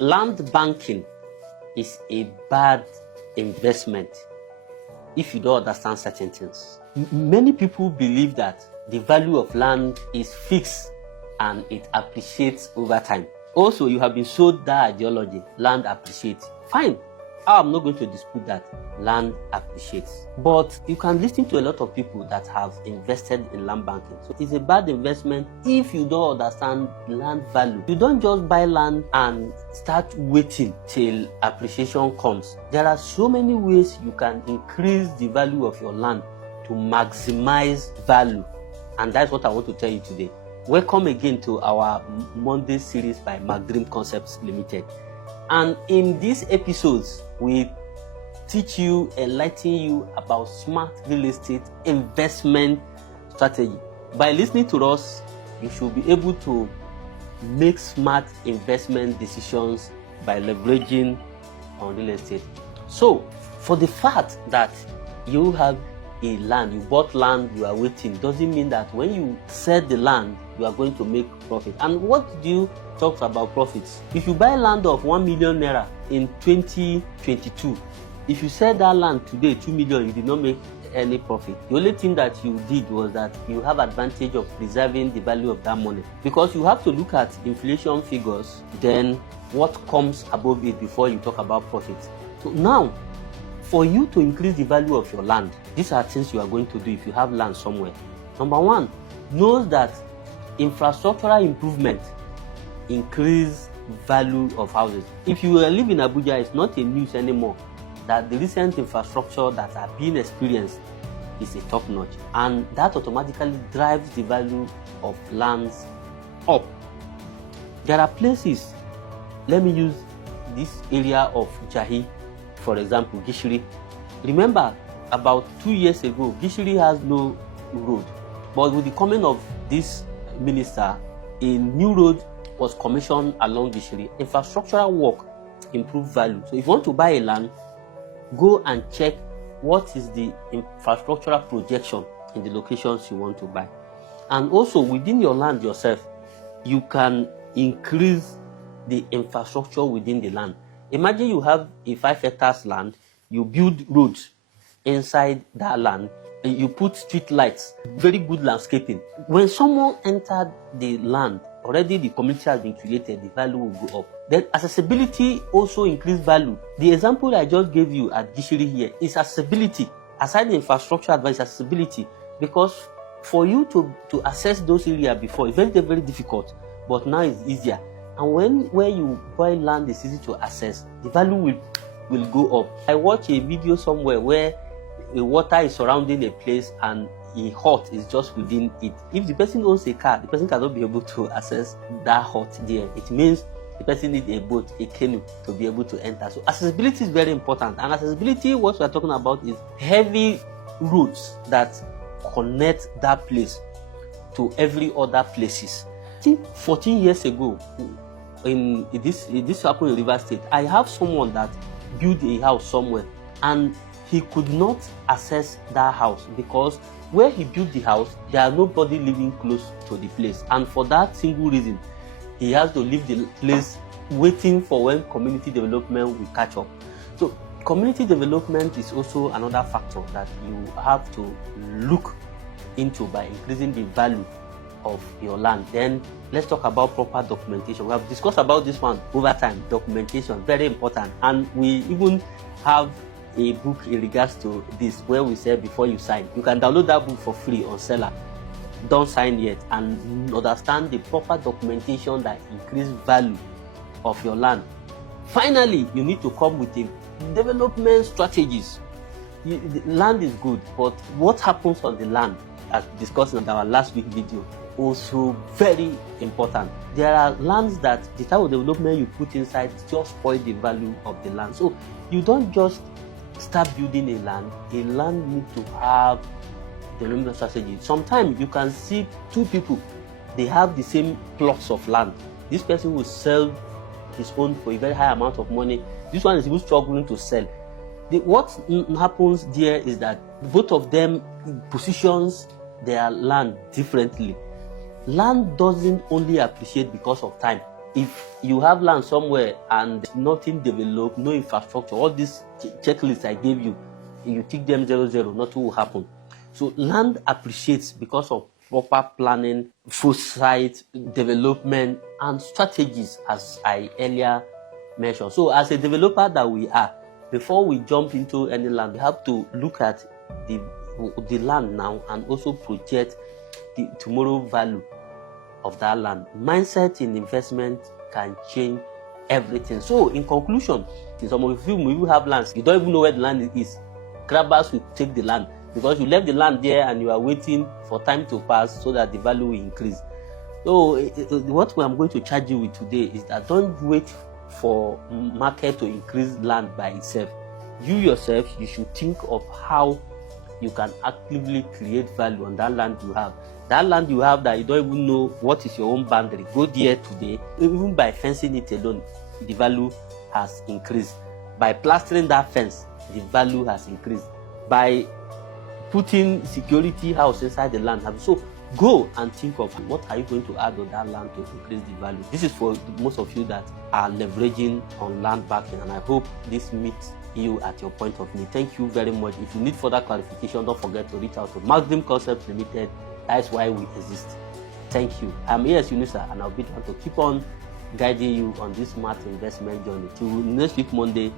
Land banking is a bad investment if you don't understand certain things. Many people believe that the value of land is fixed and it appreciates over time. Also, you have been sold that ideology, land appreciates. Fine, I'm not going to dispute that land appreciates. But you can listen to a lot of people that have invested in land banking. So it's a bad investment if you don't understand land value. You don't just buy land and start waiting till appreciation comes. There are so many ways you can increase the value of your land to maximize value. And that's what I want to tell you today. Welcome again to our Monday series by McDream Concepts Limited. And in these episodes, we teach you, enlighten you about smart real estate investment strategy. By listening to us, you should be able to make smart investment decisions by leveraging on real estate. So, for the fact that you have a land, you bought land, you are waiting, doesn't mean that when you sell the land, you are going to make profit. And what do you talk about profits? If you buy land of 1 million naira in 2022, if you sell that land today 2 million, you did not make any profit. The only thing that you did was that you have advantage of preserving the value of that money, because you have to look at inflation figures, then what comes above it before you talk about profits. So now, for you to increase the value of your land, these are things you are going to do if you have land somewhere. Number one, knows that infrastructural improvement increase value of houses. If you live in Abuja, it's not a news anymore that the recent infrastructure that are being experienced is a top notch, and that automatically drives the value of lands up. There are places, let me use this area of Jahi, for example, Gishiri. Remember, about 2 years ago, Gishiri has no road. But with the coming of this minister, a new road was commissioned along Gishiri. Infrastructural work improved value. So if you want to buy a land, go and check what is the infrastructural projection in the locations you want to buy. And also within your land yourself, you can increase the infrastructure within the land. Imagine you have a 5 hectares land, you build roads inside that land, and you put street lights, very good landscaping. When someone entered the land, already the community has been created, the value will go up. Then accessibility also increase value. The example I just gave you at Gishiri here is accessibility. Aside the infrastructure advice, accessibility, because for you to access those areas before, it's very, very difficult, but now it's easier. And where you buy land is easy to access, the value will go up. I watched a video somewhere where the water is surrounding a place and a hut is just within it. If the person owns a car, the person cannot be able to access that hut there. It means the person needs a boat, a canoe to be able to enter. So accessibility is very important. And accessibility, what we are talking about is heavy routes that connect that place to every other places. I think 14 years ago, this happened in Rivers State, I have someone that built a house somewhere and he could not access that house because where he built the house, there are nobody living close to the place, and for that single reason, he has to leave the place waiting for when community development will catch up. So community development is also another factor that you have to look into by increasing the value of your land. Then let's talk about proper documentation. We have discussed about this one over time. Documentation, very important, and we even have a book in regards to this where we say before you sign. You can download that book for free on Seller. Don't sign yet and understand the proper documentation that increase value of your land. Finally, you need to come with a development strategies. The land is good, but what happens on the land, as discussed in our last week video, also very important. There are lands that the type of development you put inside just spoil the value of the land. So you don't just start building a land. A land needs to have development strategy. Sometimes you can see two people, they have the same plots of land. This person will sell his own for a very high amount of money. This one is even struggling to sell. What happens there is that both of them positions their land differently. Land doesn't only appreciate because of time. If you have land somewhere and nothing developed, no infrastructure, all these checklists I gave you, you tick them 0, nothing will happen. So land appreciates because of proper planning, foresight, development, and strategies, as I earlier mentioned. So as a developer that we are, before we jump into any land, we have to look at the land now and also project the tomorrow value of that land. Mindset in investment can change everything. So in conclusion, in some of you will have lands, you don't even know where the land is. Grabbers will take the land because you left the land there and you are waiting for time to pass so that the value will increase. So what I'm going to charge you with today is that don't wait for market to increase land by itself. You yourself, you should think of how you can actively create value on that land you have. That land you have that you don't even know what is your own boundary, go there today. Even by fencing it alone, the value has increased. By plastering that fence, the value has increased. By putting security house inside the land. So go and think of what are you going to add on that land to increase the value. This is for most of you that are leveraging on land backing, and I hope this meets you at your point of need. Thank you very much. If you need further clarification, don't forget to reach out to Maxim Concepts Limited. That's why we exist. Thank you. I'm ES Yunusa, and I'll be trying to keep on guiding you on this smart investment journey. Till next week Monday,